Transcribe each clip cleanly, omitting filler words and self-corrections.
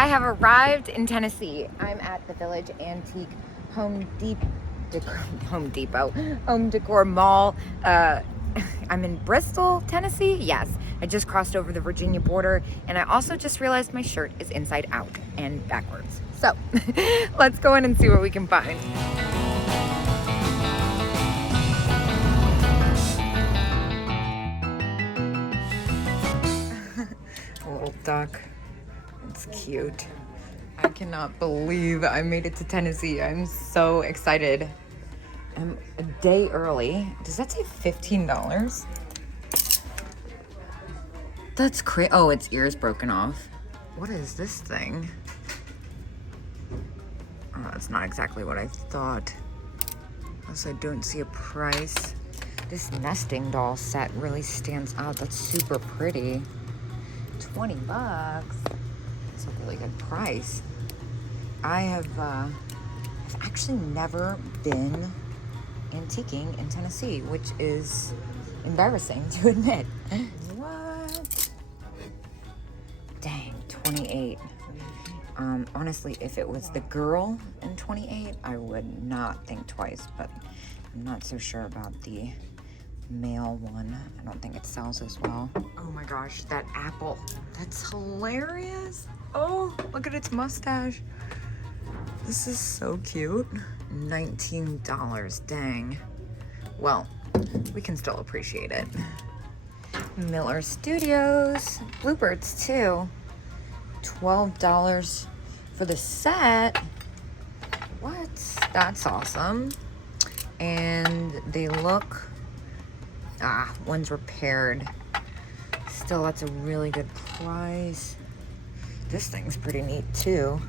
I have arrived in Tennessee. I'm at the Village Antique Home Decor Mall. I'm in Bristol, Tennessee. Yes, I just crossed over the Virginia border, and I also just realized my shirt is inside out and backwards. So let's go in and see what we can find. A little duck. It's cute. I cannot believe I made it to Tennessee. I'm so excited. I'm a day early. Does that say $15? That's crazy. Oh, its ear's broken off. What is this thing? Oh, that's not exactly what I thought. Also, I don't see a price. This nesting doll set really stands out. That's super pretty. $20. That's a really good price. I've actually never been antiquing in Tennessee, which is embarrassing to admit. What? Dang, 28. Honestly, if it was the girl in 28, I would not think twice, but I'm not so sure about the male one. I don't think it sells as well. Oh my gosh, that apple. That's hilarious. Oh, look at its mustache. This is so cute. $19, dang. Well, we can still appreciate it. Miller Studios, Bluebirds too. $12 for the set. What? That's awesome. And they look, one's repaired. Still, that's a really good price. This thing's pretty neat too.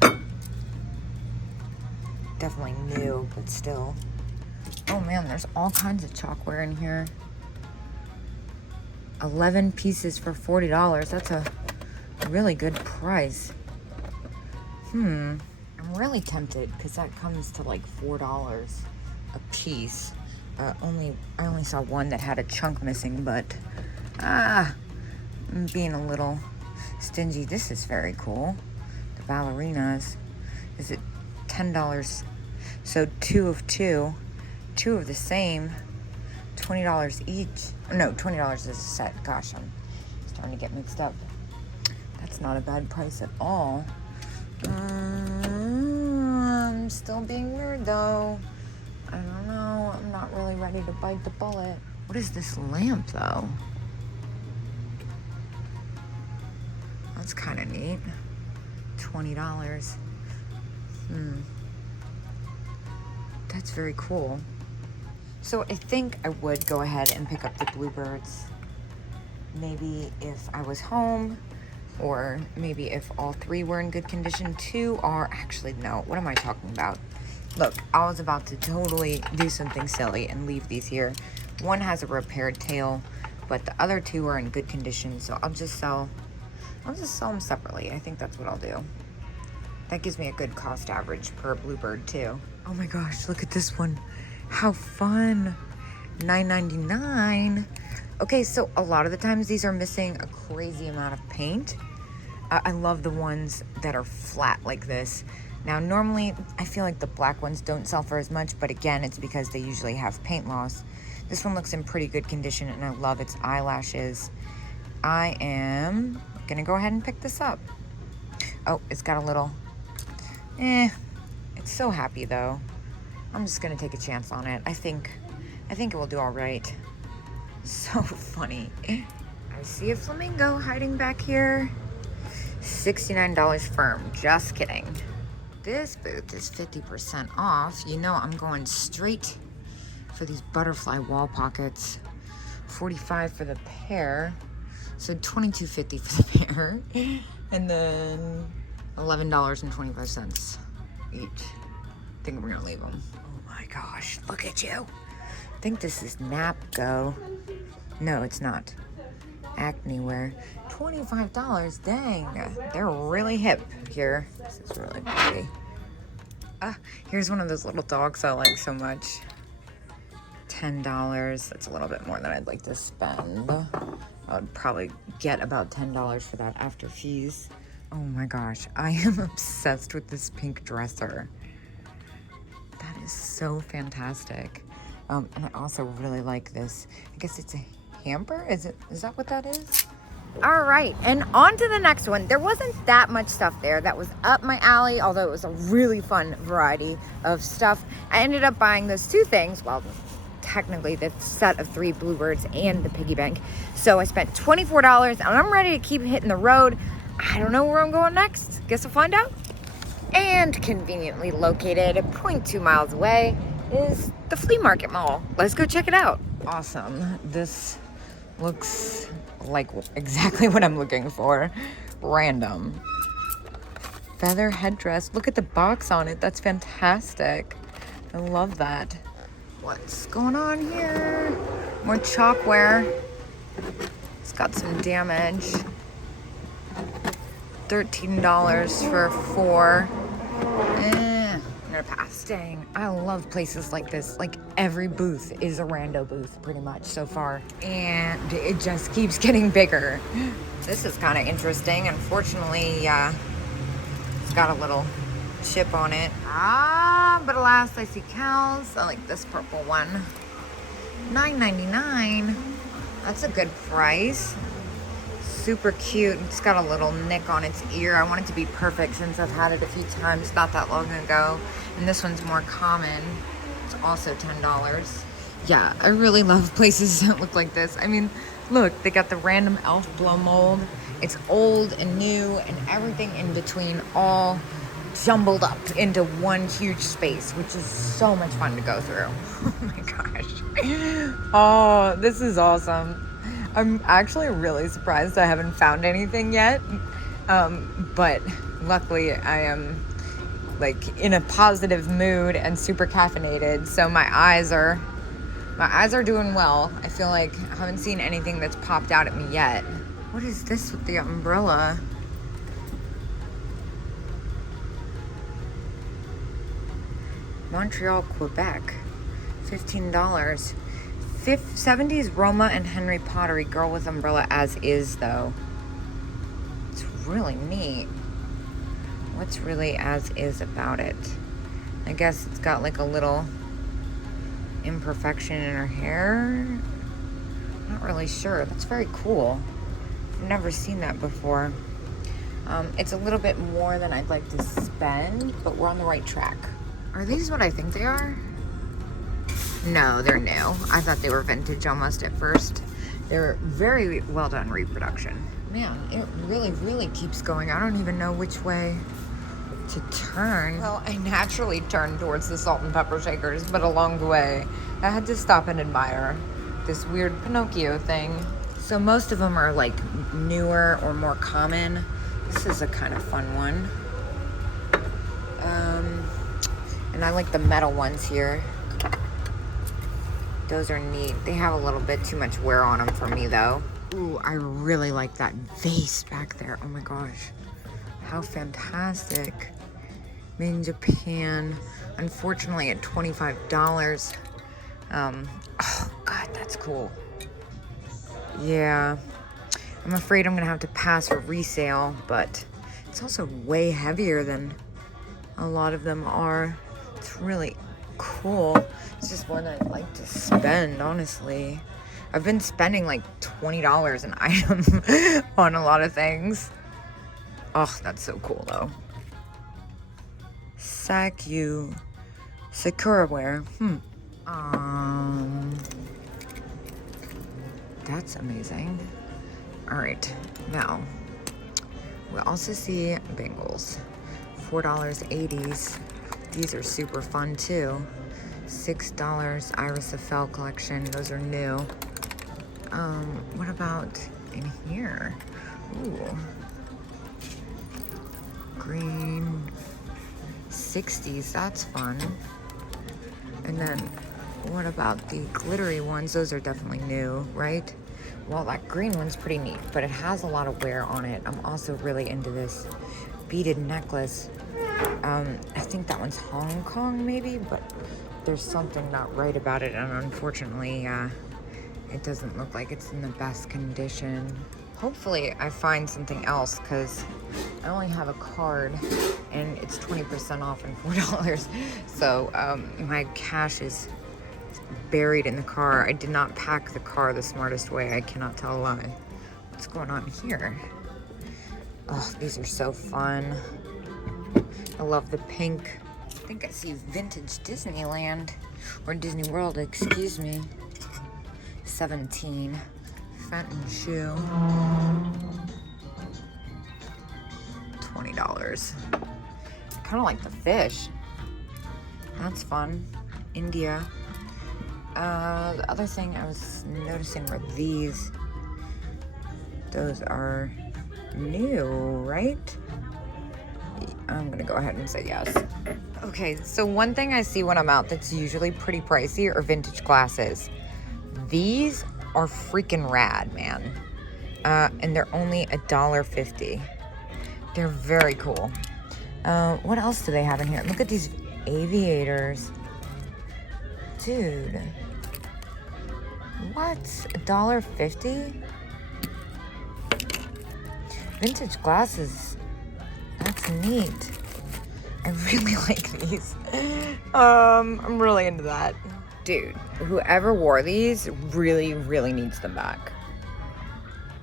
Definitely new, but still. Oh man, there's all kinds of chalkware in here. 11 pieces for $40. That's a really good price. I'm really tempted because that comes to like $4 a piece. I only saw one that had a chunk missing, but I'm being a little stingy. This is very cool. The ballerinas. Is it $10? So two of the same, $20 each. No, $20 is a set. Gosh, I'm starting to get mixed up. That's not a bad price at all. I'm still being weird though. I don't know. I'm not really ready to bite the bullet. What is this lamp though? That's kind of neat. $20. That's very cool. So I think I would go ahead and pick up the Bluebirds. Maybe if I was home, or maybe if all three were in good condition. Two are, actually, no, what am I talking about? Look, I was about to totally do something silly and leave these here. One has a repaired tail, but the other two are in good condition, so I'll just sell them separately. I think that's what I'll do. That gives me a good cost average per Bluebird too. Oh my gosh, look at this one. How fun. $9.99. Okay, so a lot of the times these are missing a crazy amount of paint. I love the ones that are flat like this. Now, normally, I feel like the black ones don't sell for as much, but again, it's because they usually have paint loss. This one looks in pretty good condition, and I love its eyelashes. I am gonna go ahead and pick this up. Oh, it's got a little, it's so happy though. I'm just gonna take a chance on it. I think it will do all right. So funny. I see a flamingo hiding back here. $69 firm, just kidding. This booth is 50% off. You know I'm going straight for these butterfly wall pockets. $45 for the pair. So $22.50 for the pair. And then $11.25 each. I think we're gonna leave them. Oh my gosh, look at you. I think this is Napco. No, it's not. Acne wear. $25, dang. They're really hip here. This is really pretty. Here's one of those little dogs I like so much. $10. That's a little bit more than I'd like to spend. I would probably get about $10 for that after fees. Oh my gosh, I am obsessed with this pink dresser. That is so fantastic. And I also really like this. I guess it's a hamper? Is that what that is? All right, and on to the next one. There wasn't that much stuff there that was up my alley, although it was a really fun variety of stuff. I ended up buying those two things. Well, technically the set of 3 bluebirds and the piggy bank. So I spent $24 and I'm ready to keep hitting the road. I don't know where I'm going next. Guess I'll find out. And conveniently located 0.2 miles away is the flea market mall. Let's go check it out. Awesome. This looks like exactly what I'm looking for. Random. Feather headdress. Look at the box on it. That's fantastic. I love that. What's going on here? More chalkware. It's got some damage. $13 for 4. I'm gonna pass. Dang, I love places like this. Like every booth is a rando booth pretty much so far. And it just keeps getting bigger. This is kind of interesting. Unfortunately, it's got a little chip on it. But alas, I see cows. I like this purple one. $9.99. That's a good price. Super cute. It's got a little nick on its ear. I want it to be perfect since I've had it a few times not that long ago. And this one's more common. It's also $10. Yeah, I really love places that look like this. I mean, look, they got the random elf blow mold. It's old and new and everything in between, all jumbled up into one huge space, which is so much fun to go through. Oh my gosh. Oh, this is awesome. I'm actually really surprised I haven't found anything yet. But luckily I am like in a positive mood and super caffeinated. So my eyes are doing well. I feel like I haven't seen anything that's popped out at me yet. What is this with the umbrella? Montreal, Quebec, $15. 70s Roma and Henry pottery, girl with umbrella as is though. It's really neat. What's really as is about it? I guess it's got like a little imperfection in her hair. Not really sure. That's very cool. I've never seen that before. It's a little bit more than I'd like to spend, but we're on the right track. Are these what I think they are? No, they're new. I thought they were vintage almost at first. They're very well done reproduction. Man, it really keeps going. I don't even know which way to turn. Well, I naturally turned towards the salt and pepper shakers, but along the way, I had to stop and admire this weird Pinocchio thing. So most of them are like newer or more common. This is a kind of fun one. And I like the metal ones here. Those are neat. They have a little bit too much wear on them for me though. Ooh, I really like that vase back there. Oh my gosh. How fantastic. Made in Japan. Unfortunately at $25. Oh God, that's cool. Yeah. I'm afraid I'm gonna have to pass for resale, but it's also way heavier than a lot of them are. It's really cool. It's just one I'd like to spend, honestly. I've been spending like $20 an item on a lot of things. Oh, that's so cool though. Sakura wear. That's amazing. All right, now we also see bangles. $4.80s. These are super fun too. $6 Iris Fell collection. Those are new. What about in here? Ooh. Green 60s. That's fun. And then what about the glittery ones? Those are definitely new, right? Well, that green one's pretty neat, but it has a lot of wear on it. I'm also really into this beaded necklace. I think that one's Hong Kong maybe, but there's something not right about it, and unfortunately it doesn't look like it's in the best condition. Hopefully I find something else because I only have a card and it's 20% off and $4. So my cash is buried in the car. I did not pack the car the smartest way. I cannot tell a lie. What's going on here? Oh, these are so fun. I love the pink. I think I see vintage Disneyland or Disney World, excuse me. 17. Fenton shoe. $20. I kind of like the fish. That's fun. India. The other thing I was noticing were these. Those are new, right? I'm gonna go ahead and say yes. Okay, so one thing I see when I'm out that's usually pretty pricey are vintage glasses. These are freaking rad, man. And they're only $1.50. They're very cool. What else do they have in here? Look at these aviators. Dude. What? $1.50? Vintage glasses. That's neat. I really like these. I'm really into that. Dude, whoever wore these really, really needs them back.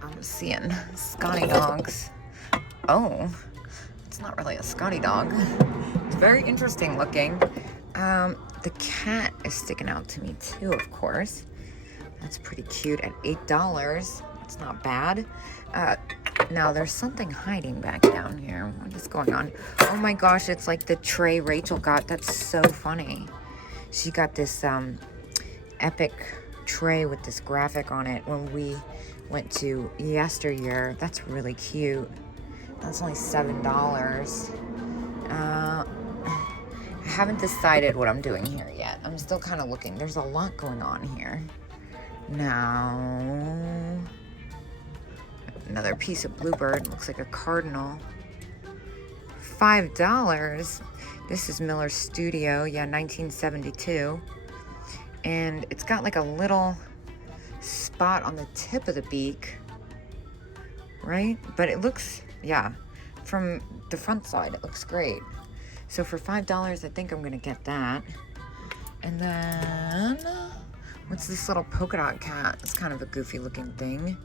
I'm seeing Scotty dogs. Oh, it's not really a Scotty dog. It's very interesting looking. The cat is sticking out to me too, of course. That's pretty cute at $8. It's not bad. Now there's something hiding back down here. What is going on? Oh my gosh, it's like the tray Rachel got. That's so funny. She got this epic tray with this graphic on it when we went to yesteryear. That's really cute. That's only $7. I haven't decided what I'm doing here yet. I'm still kind of looking. There's a lot going on here. Now, another piece of bluebird. Looks like a cardinal. $5. This is Miller's Studio. Yeah, 1972. And it's got like a little spot on the tip of the beak. Right? But it looks, yeah, from the front side, it looks great. So for $5, I think I'm going to get that. And then, what's this little polka dot cat? It's kind of a goofy looking thing.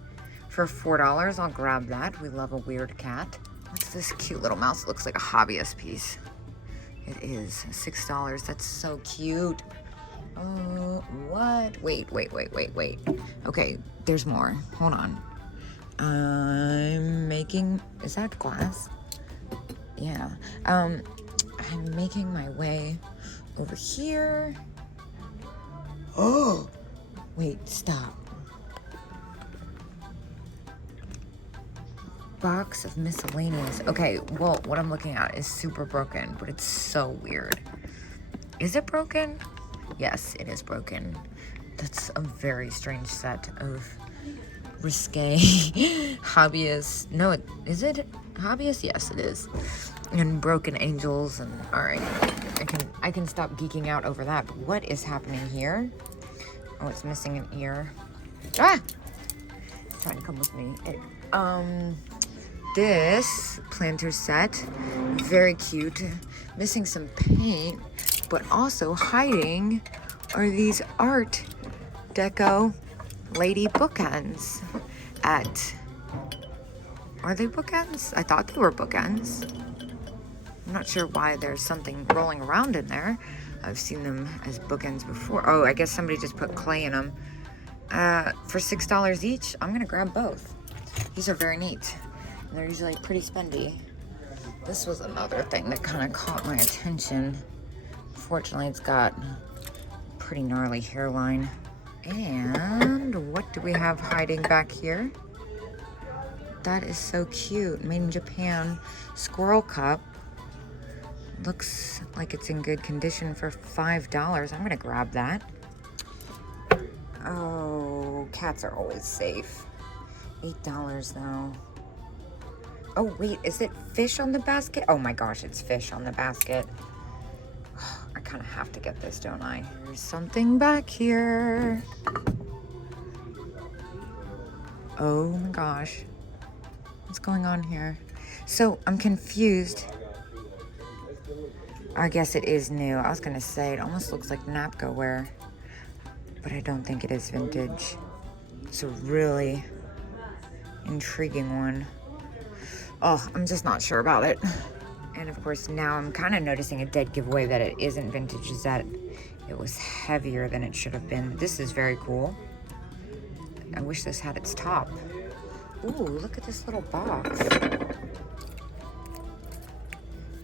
For $4, I'll grab that. We love a weird cat. What's this cute little mouse? It looks like a hobbyist piece. It is $6. That's so cute. Oh, what? Wait. Okay, there's more. Hold on. I'm making, is that glass? Yeah. I'm making my way over here. Oh, wait, stop. Box of miscellaneous. Okay, well, what I'm looking at is super broken, but it's so weird. Is it broken? Yes, it is broken. That's a very strange set of risque hobbyist. No, is it hobbyist? Yes, it is. And broken angels and all right. I can stop geeking out over that. But what is happening here? Oh, it's missing an ear. Ah! It's trying to come with me. This planter set, very cute. Missing some paint, but also hiding are these Art Deco lady bookends at, are they bookends? I thought they were bookends. I'm not sure why there's something rolling around in there. I've seen them as bookends before. Oh, I guess somebody just put clay in them. For $6 each, I'm gonna grab both. These are very neat. And they're usually pretty spendy. This was another thing that kind of caught my attention. Fortunately, it's got a pretty gnarly hairline. And what do we have hiding back here? That is so cute. Made in Japan. Squirrel cup. Looks like it's in good condition for $5. I'm gonna grab that. Oh, cats are always safe. $8 though. Oh wait, is it fish on the basket? Oh my gosh, it's fish on the basket. I kind of have to get this, don't I? There's something back here. Oh my gosh. What's going on here? So I'm confused. I guess it is new. I was gonna say it almost looks like Napco wear, but I don't think it is vintage. It's a really intriguing one. Oh, I'm just not sure about it. And of course now I'm kind of noticing a dead giveaway that it isn't vintage, is that it was heavier than it should have been. This is very cool. I wish this had its top. Ooh, look at this little box.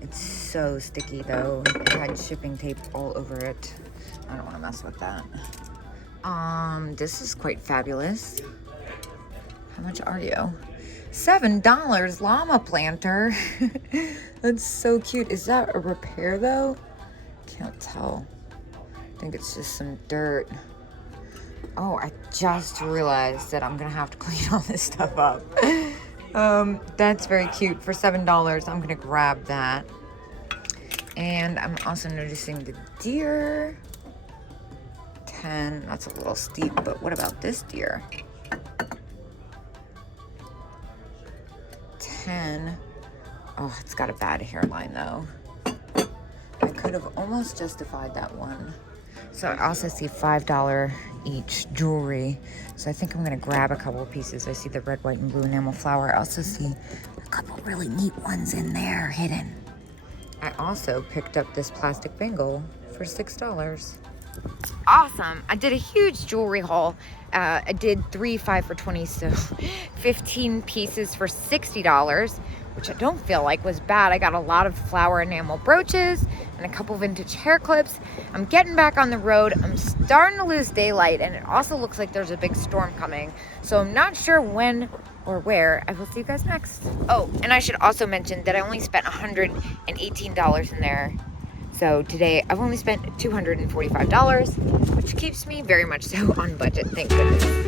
It's so sticky though. It had shipping tape all over it. I don't want to mess with that. This is quite fabulous. How much are you? $7 llama planter. That's so cute. Is that a repair though? Can't tell. I think it's just some dirt. Oh, I just realized that I'm gonna have to clean all this stuff up. That's very cute. For $7, I'm gonna grab that. And I'm also noticing the deer. 10, that's a little steep, but what about this deer? 10. Oh, it's got a bad hairline though. I could have almost justified that one. So I also see $5 each jewelry. So I think I'm gonna grab a couple of pieces. I see the red, white, and blue enamel flower. I also see a couple really neat ones in there hidden. I also picked up this plastic bangle for $6. Awesome. I did a huge jewelry haul. I did 3 5 for 20, so 15 pieces for $60, which I don't feel like was bad. I got a lot of flower enamel brooches and a couple vintage hair clips. I'm getting back on the road. I'm starting to lose daylight, and it also looks like there's a big storm coming, so I'm not sure when or where. I will see you guys next. Oh, and I should also mention that I only spent $118 in there. So today I've only spent $245, which keeps me very much so on budget, thank goodness.